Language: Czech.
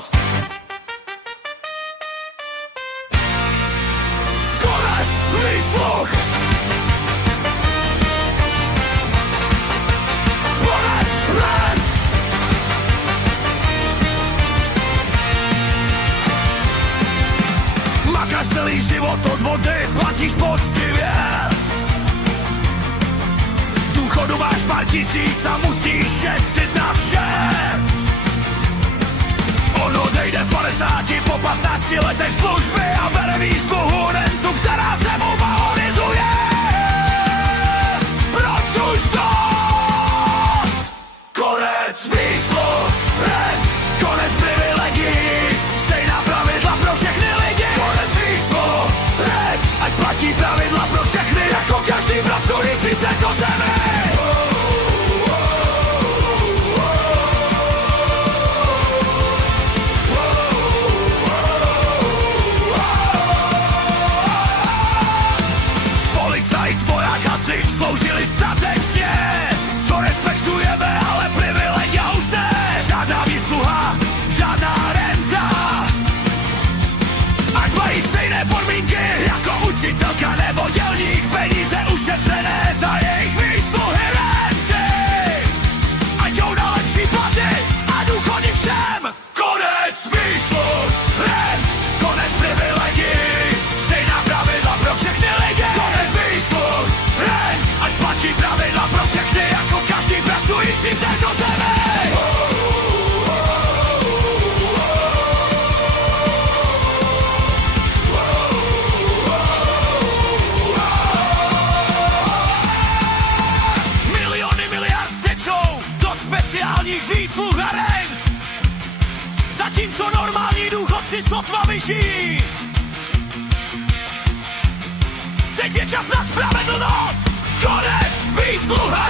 spravedlnost. Konec výsluh. Konec rent. Makáš celý život od vody, platíš poctivě. V důchodu máš pár tisíc a musíš šetřit na vše. On odejde v 50 po 15 letech služby a bere výsluhu rentu, která se mu valorizuje. Proč už dost? Konec výsluh, rent, konec privilegií, stejná pravidla pro všechny lidi. Konec výsluh, rent, ať platí pravidla pro všechny, jako každý pracující v této zemi. Sloužili statečně, to respektujeme, ale privilegia už ne. Žádná výsluha, žádná renta. Ať mají stejné podmínky jako učitelka nebo dělník, peníze ušetřené za jejich výsluhy renty. Ať jdou na lepší platy a důchody všem. Konec výsluh, rent, konec privilegií, stejná pravidla pro všechny lidi. Konec výsluh, rent, ať platí pravidla pro všechny, jako každý pracující v této zemi. Miliony miliard tečou do speciálních výsluh a rent, zatímco normální důchodci sotva vyžijí. Teď je čas na spravedlnost. Konec výsluh a